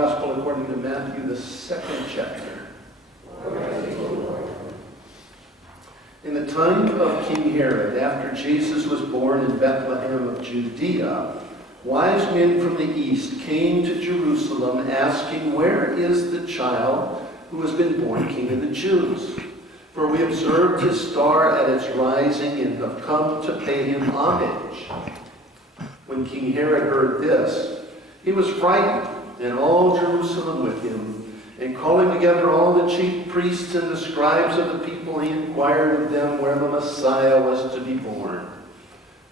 Gospel according to Matthew, the 2nd chapter. In the time of King Herod, after Jesus was born in Bethlehem of Judea, wise men from the east came to Jerusalem asking, "Where is the child who has been born King of the Jews? For we observed his star at its rising and have come to pay him homage." When King Herod heard this, he was frightened, and all Jerusalem with him. And calling together all the chief priests and the scribes of the people, he inquired of them where the Messiah was to be born.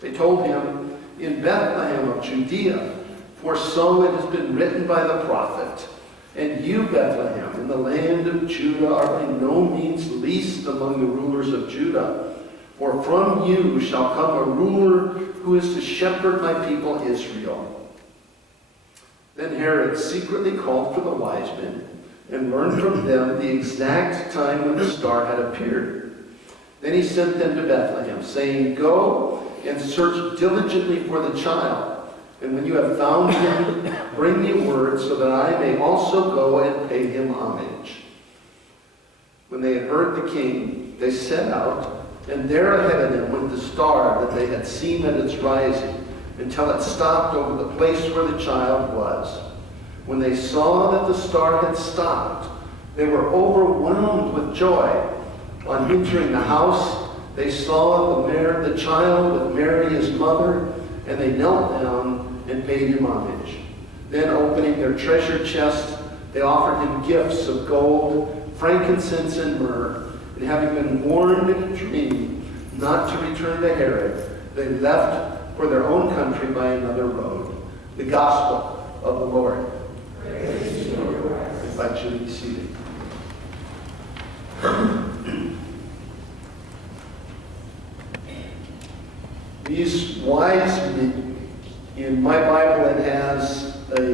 They told him, "In Bethlehem of Judea, for so it has been written by the prophet. And you, Bethlehem, in the land of Judah, are by no means least among the rulers of Judah. For from you shall come a ruler who is to shepherd my people Israel." Then Herod secretly called for the wise men and learned from them the exact time when the star had appeared. Then he sent them to Bethlehem, saying, "Go and search diligently for the child. And when you have found him, bring me word so that I may also go and pay him homage." When they had heard the king, they set out, and there ahead of them went the star that they had seen at its rising, until it stopped over the place where the child was. When they saw that the star had stopped, they were overwhelmed with joy. On entering the house, they saw the child with Mary his mother, and they knelt down and paid him homage. Then, opening their treasure chest, they offered him gifts of gold, frankincense, and myrrh. And having been warned in a dream not to return to Herod, they left for their own country by another road. The Gospel of the Lord. Praise to you, Christ. I invite you to be seated. These wise men, in my Bible it has a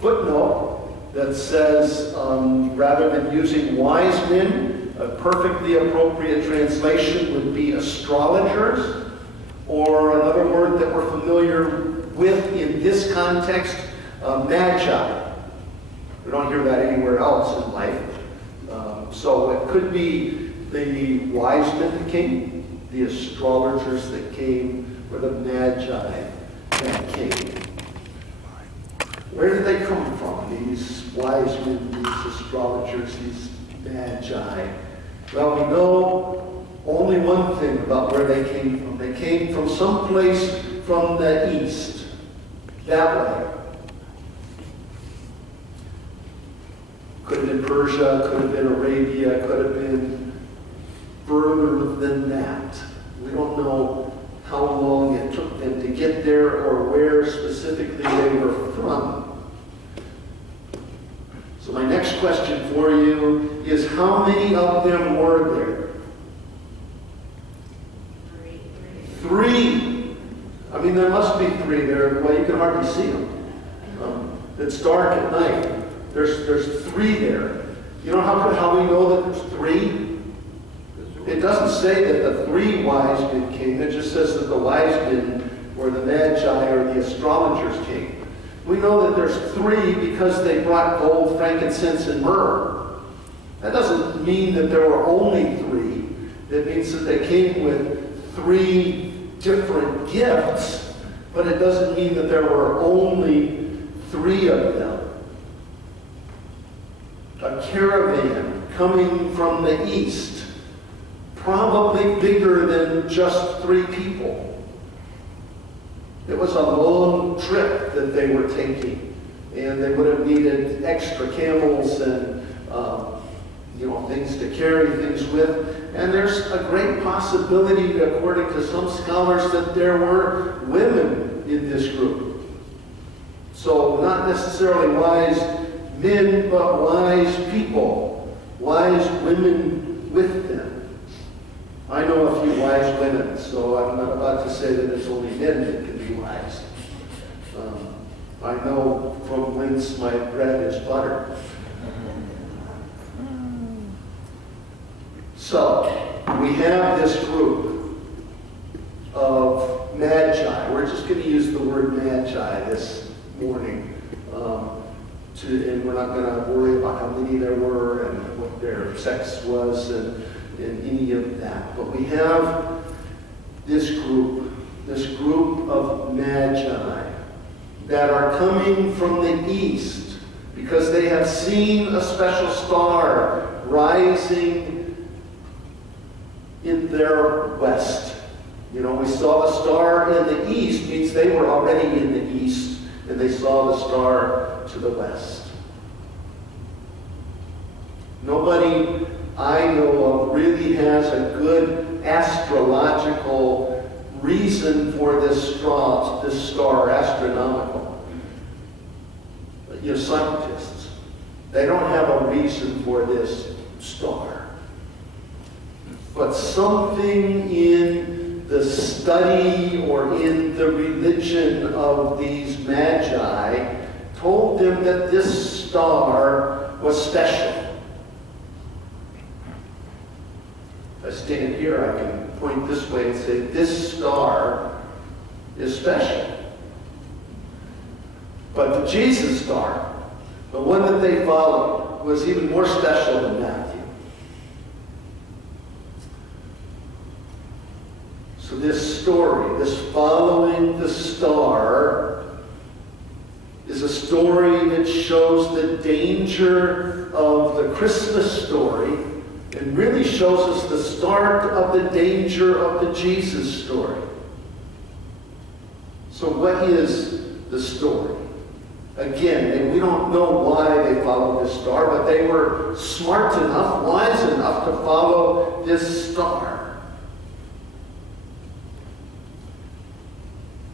footnote that says, rather than using wise men, a perfectly appropriate translation would be astrologers, or another word that we're familiar with in this context, magi. We don't hear that anywhere else in life. So it could be the wise men that came, the astrologers that came, or the magi that came. Where did they come from, these wise men, these astrologers, these magi? Well, we know only one thing about where they came from. They came from someplace from the east, that way. Could have been Persia, could have been Arabia, could have been further than that. We don't know how long it took them to get there or where specifically they were from. So my next question for you is, how many of them were there? Three. I mean, there must be three there. Well, you can hardly see them. It's dark at night. There's three there. You know how we know that there's three? It doesn't say that the three wise men came. It just says that the wise men, or the magi, or the astrologers came. We know that there's three because they brought gold, frankincense, and myrrh. That doesn't mean that there were only three. That means that they came with three different gifts, but it doesn't mean that there were only three of them. A caravan coming from the east, probably bigger than just three people. It was a long trip that they were taking, and they would have needed extra camels and things to carry things with. And there's a great possibility, according to some scholars, that there were women in this group. So not necessarily wise men, but wise people, wise women with them. I know a few wise women, so I'm not about to say that it's only men that can be wise. I know from whence my bread is buttered. So, we have this group of magi. We're just going to use the word magi this morning. and we're not going to worry about how many there were and what their sex was and any of that. But we have this group of magi that are coming from the east because they have seen a special star rising in their west. You know, we saw the star in the east means they were already in the east, and they saw the star to the west. Nobody I know of really has a good astrological reason for this star, astronomical. You know, scientists, they don't have a reason for this star. But something in the study or in the religion of these magi told them that this star was special. If I stand here, I can point this way and say, this star is special. But the Jesus star, the one that they followed, was even more special than Matthew. So this story, this following the star, is a story that shows the danger of the Christmas story and really shows us the start of the danger of the Jesus story. So what is the story? Again, we don't know why they followed this star, but they were smart enough, wise enough to follow this star.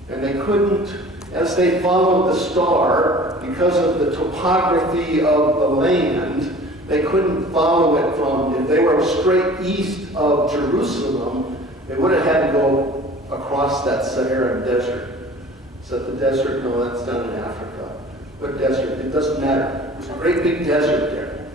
And they couldn't, as they followed the star, because of the topography of the land, they couldn't follow it from, if they were straight east of Jerusalem, they would have had to go across that Sahara desert. Is that the desert? No, that's down in Africa. What desert? It doesn't matter. There's a great big desert there.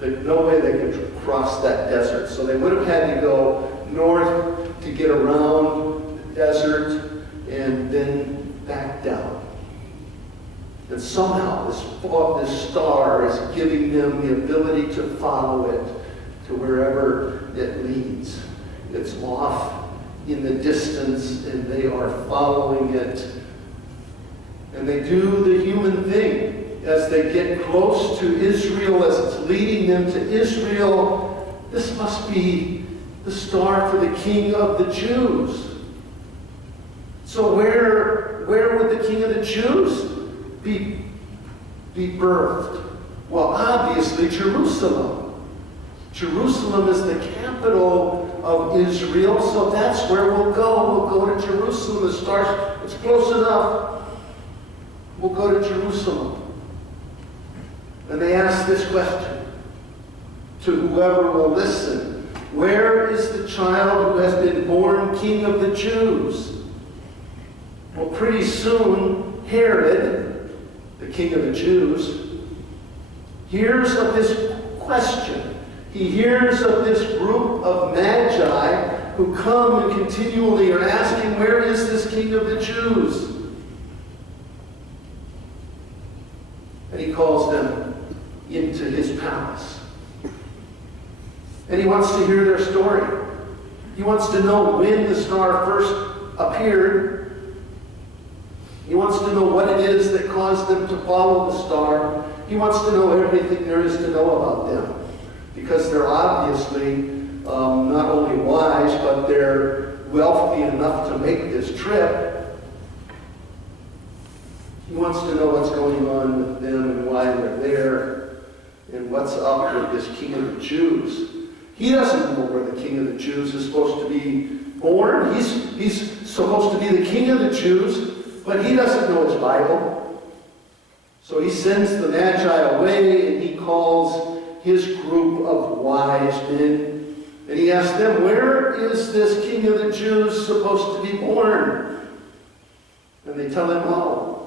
There's no way they could cross that desert. So they would have had to go north to get around the desert and then back down. And somehow this star is giving them the ability to follow it to wherever it leads. It's off in the distance and they are following it. And they do the human thing. As they get close to Israel, as it's leading them to Israel, this must be the star for the King of the Jews. So where would the King of the Jews be birthed? Well, obviously Jerusalem. Jerusalem is the capital of Israel, so that's where we'll go. We'll go to Jerusalem. The star, it's close enough. We'll go to Jerusalem. And they ask this question to whoever will listen. Where is the child who has been born King of the Jews? Well, pretty soon, Herod, the king of the Jews, hears of this question. He hears of this group of magi who come and continually are asking, where is this King of the Jews? And he calls them into his palace. And he wants to hear their story. He wants to know when the star first appeared. He wants to know what it is that caused them to follow the star. He wants to know everything there is to know about them. Because they're obviously not only wise, but they're wealthy enough to make this trip. He wants to know what's going on with them and why they're there and what's up with this King of the Jews. He doesn't know where the King of the Jews is supposed to be born. He's supposed to be the King of the Jews, but he doesn't know his Bible. So he sends the Magi away and he calls his group of wise men. And he asks them, where is this King of the Jews supposed to be born? And they tell him, oh.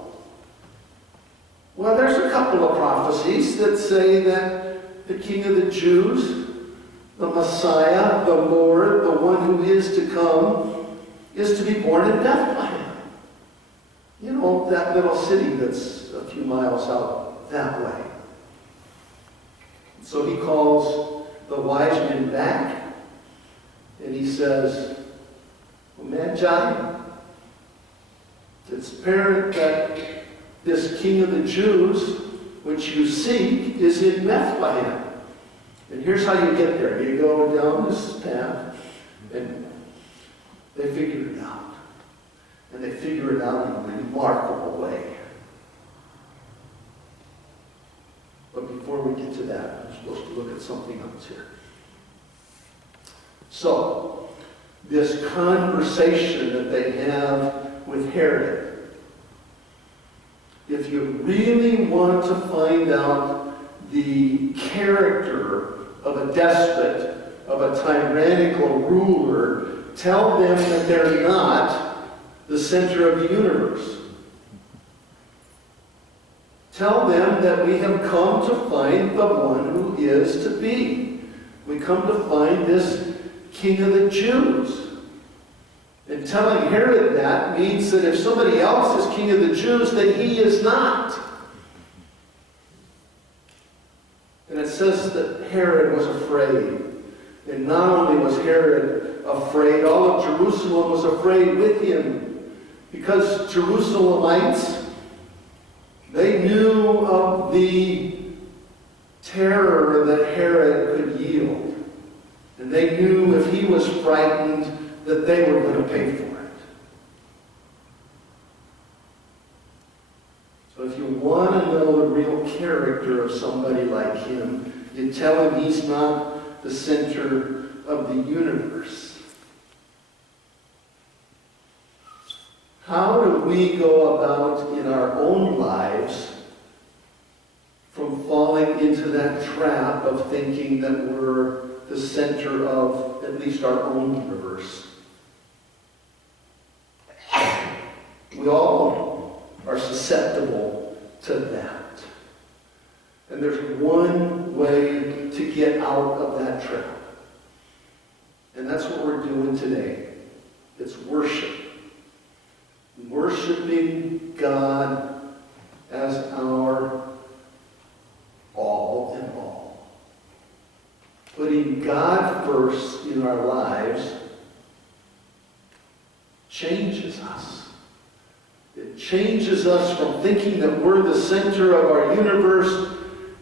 Well, there's a couple of prophecies that say that the King of the Jews, the Messiah, the Lord, the one who is to come, is to be born in Bethlehem. You know, that little city that's a few miles out that way. So he calls the wise men back, and he says, well, Magi, it's apparent that this King of the Jews, which you seek, is in Bethlehem. And here's how you get there. You go down this path, and they figure it out. And they figure it out in a remarkable way. But before we get to that, I'm supposed to look at something else here. So, this conversation that they have with Herod, if you really want to find out the character of a despot, of a tyrannical ruler, tell them that they're not the center of the universe. Tell them that we have come to find the one who is to be. We come to find this King of the Jews. And telling Herod that means that if somebody else is King of the Jews, then he is not. And it says that Herod was afraid. And not only was Herod afraid, all of Jerusalem was afraid with him. Because Jerusalemites, they knew of the terror that Herod could yield. And they knew if he was frightened that they were going to pay for it. So if you want to know the real character of somebody like him, you tell him he's not the center of the universe. How do we go about in our own lives from falling into that trap of thinking that we're the center of at least our own universe? We all are susceptible to that. And there's one way to get out of that trap. And that's what we're doing today. It's worship. Worshiping God as our all in all. Putting God first in our lives changes us. It changes us from thinking that we're the center of our universe.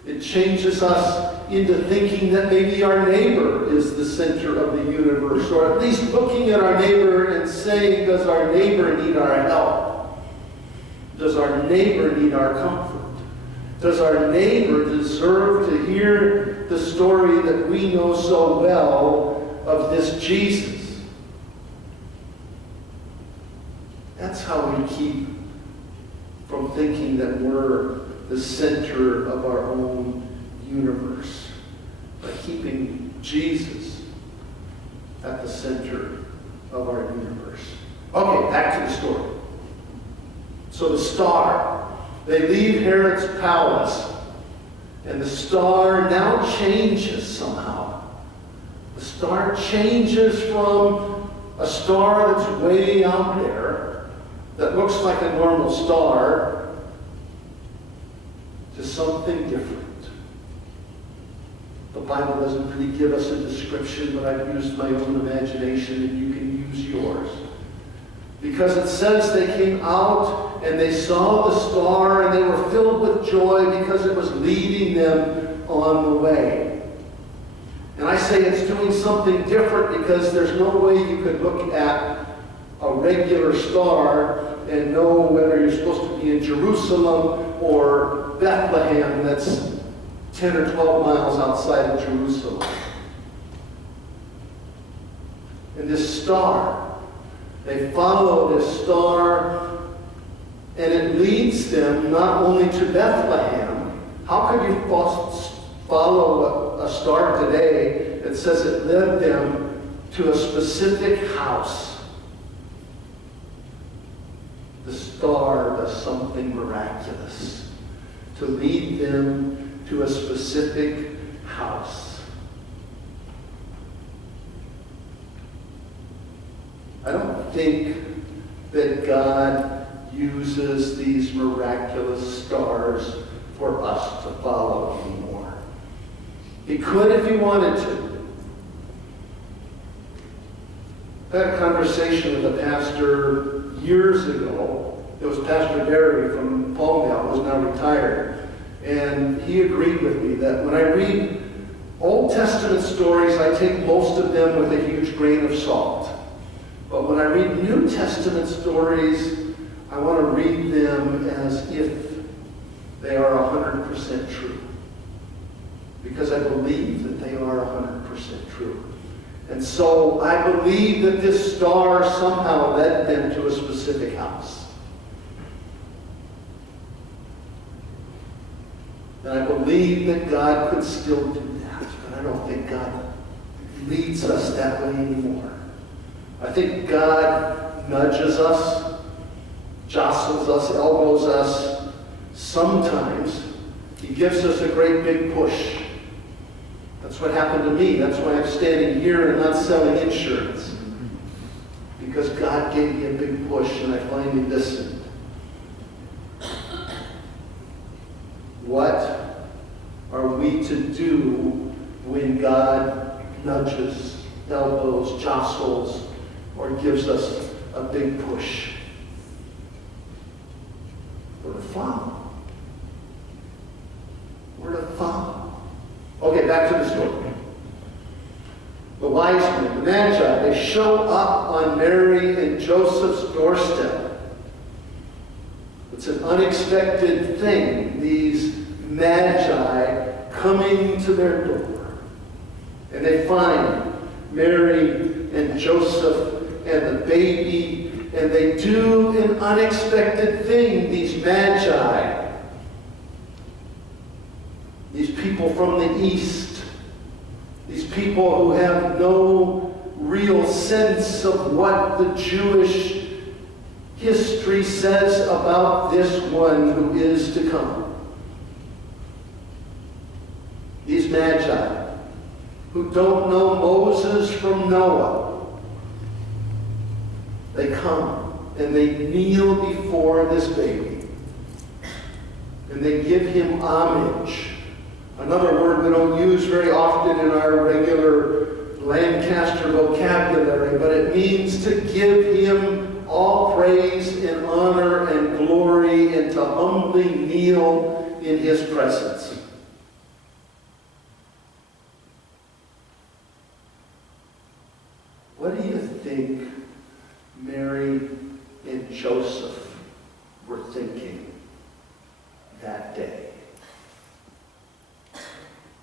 It changes us into thinking that maybe our neighbor is the center of the universe, or at least looking at our neighbor and saying, does our neighbor need our help? Does our neighbor need our comfort? Does our neighbor deserve to hear the story that we know so well of this Jesus? That's how we keep from thinking that we're the center of our own universe, by keeping Jesus at the center of our universe. Okay, back to the story. So the star, they leave Herod's palace, and the star now changes somehow. The star changes from a star that's way out there, that looks like a normal star, to something different. The Bible doesn't really give us a description, but I've used my own imagination, and you can use yours. Because it says they came out and they saw the star and they were filled with joy because it was leading them on the way. And I say it's doing something different because there's no way you could look at a regular star and know whether you're supposed to be in Jerusalem or Bethlehem, that's 10 or 12 miles outside of Jerusalem. And this star, they follow this star, and it leads them not only to Bethlehem. How could you follow a star today that says it led them to a specific house? The star does something miraculous to lead them to a specific house. I don't think that God uses these miraculous stars for us to follow anymore. He could if he wanted to. I had a conversation with a pastor years ago. It was Pastor Barry from Palmdale, who is now retired. And he agreed with me that when I read Old Testament stories, I take most of them with a huge grain of salt. But when I read New Testament stories, I want to read them as if they are 100% true. Because I believe that they are 100% true. And so I believe that this star somehow led them to a specific house. And I believe that God could still do that. But I don't think God leads us that way anymore. I think God nudges us, jostles us, elbows us. Sometimes he gives us a great big push. That's what happened to me. That's why I'm standing here and not selling insurance. Because God gave me a big push and I finally listened. What are we to do when God nudges, elbows, jostles, or gives us a big push? We're to follow. We're to follow. Okay, back to the story. The wise men, the Magi, they show up on Mary and Joseph's doorstep. It's an unexpected thing, these Magi coming to their door. And they find Mary and Joseph and the baby, and they do an unexpected thing, these Magi. These people from the East, these people who have no real sense of what the Jewish history says about this one who is to come. These Magi, who don't know Moses from Noah, they come and they kneel before this baby and they give him homage. Another word we don't use very often in our regular Lancaster vocabulary, but it means to give him all praise and honor and glory and to humbly kneel in his presence. What do you think Mary and Joseph were thinking that day?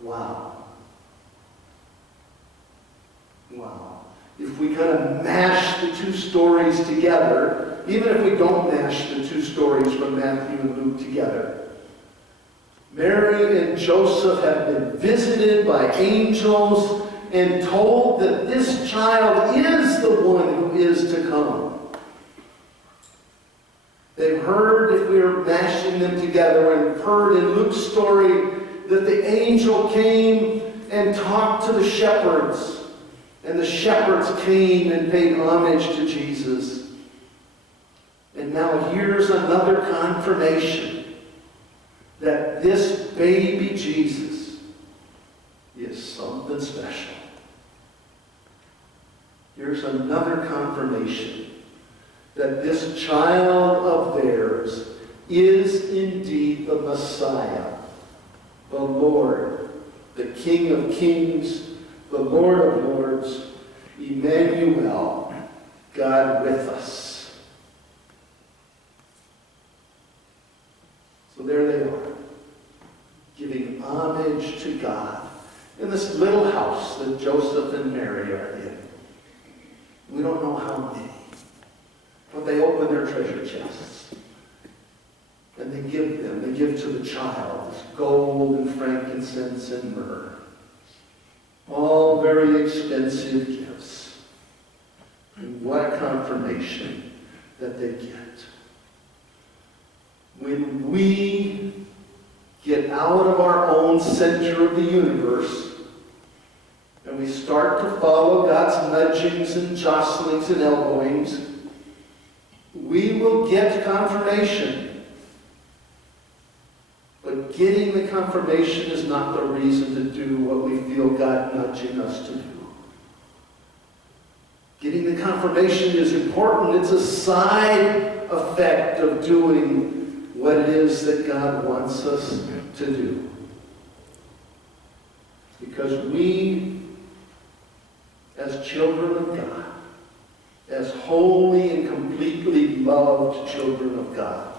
Wow. Wow. If we kind of mash the two stories together, even if we don't mash the two stories from Matthew and Luke together, Mary and Joseph have been visited by angels and told that this child is the one who is to come. They've heard, if we are mashing them together, and heard in Luke's story that the angel came and talked to the shepherds. And the shepherds came and paid homage to Jesus. And now here's another confirmation that this baby Jesus is something special. Here's another confirmation that this child of theirs is indeed the Messiah, the Lord, the King of Kings, the Lord of Lords, Emmanuel, God with us. So there they are, giving homage to God in this little house that Joseph and Mary are in. We don't know how many, but they open their treasure chests. And they give to the child this gold and frankincense and myrrh. All very expensive gifts. And what a confirmation that they get. When we get out of our own center of the universe and we start to follow God's nudgings and jostlings and elbowings, we will get confirmation. But But getting the confirmation is not the reason to do what we feel God nudging us to do. Getting the confirmation is important. It's a side effect of doing what it is that God wants us to do. Because we, as children of God, as holy and completely loved children of God,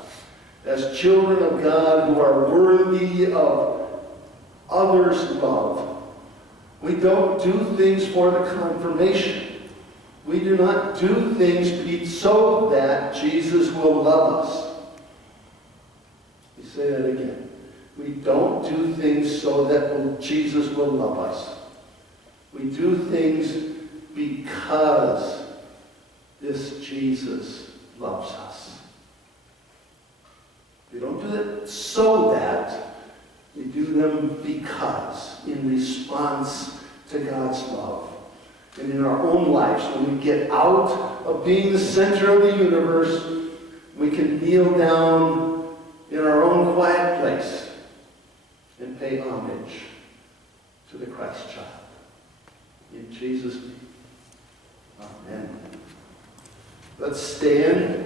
as children of God who are worthy of others' love, we don't do things for the confirmation. We do not do things so that Jesus will love us. Let me say that again. We don't do things so that Jesus will love us. We do things because this Jesus loves us. We don't do it so that. We do them because, in response to God's love. And in our own lives, when we get out of being the center of the universe, we can kneel down in our own quiet place and pay homage to the Christ child. In Jesus' name, amen. Let's stand.